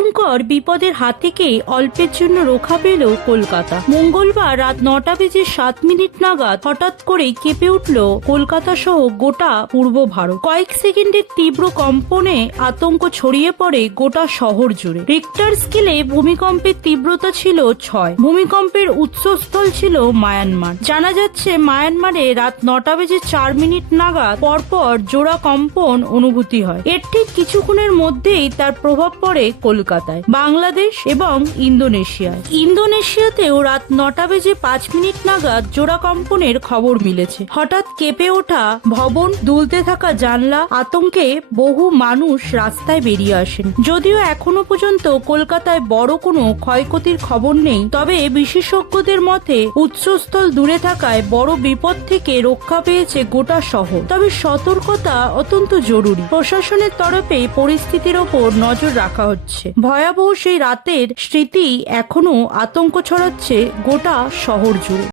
ভয়ঙ্কর বিপদের হাত থেকে অল্পের জন্য রক্ষা পেল কলকাতা। মঙ্গলবার রাত 9:07 নাগাদ হঠাৎ করেই কেঁপে উঠল কলকাতা সহ গোটা পূর্ব ভারত। কয়েক সেকেন্ডের তীব্র কম্পনে আতঙ্ক ছড়িয়ে পড়ে গোটা শহর জুড়ে। রিক্টার স্কেলে ভূমিকম্পের তীব্রতা ছিল 6। ভূমিকম্পের উৎসস্থল ছিল মায়ানমার। জানা যাচ্ছে মায়ানমারে রাত 9:04 নাগাদ পরপর জোড়া কম্পন অনুভূতি হয়। এর ঠিক কিছুক্ষণের মধ্যেই তার প্রভাব পড়ে কলকাতায়, বাংলাদেশ এবং ইন্দোনেশিয়াতেও রাত 9:05 নাগাদ জোড়া কম্পনের খবর মিলেছে। হঠাৎ কেঁপে ওঠা ভবন, দুলতে থাকা জানলা, আতঙ্কে বহু মানুষ রাস্তায় বেরিয়ে আসেন। যদিও এখনো পর্যন্ত কলকাতায় বড় কোনো ক্ষয়ক্ষতির খবর নেই, তবে বিশেষজ্ঞদের মতে উৎসস্থল দূরে থাকায় বড় বিপদ থেকে রক্ষা পেয়েছে গোটা শহর। তবে সতর্কতা অত্যন্ত জরুরি। প্রশাসনের তরফে পরিস্থিতির ওপর নজর রাখা হচ্ছে। ভয়াবহ সেই রাতের স্মৃতি এখনো আতঙ্ক ছড়াচ্ছে গোটা শহর জুড়ে।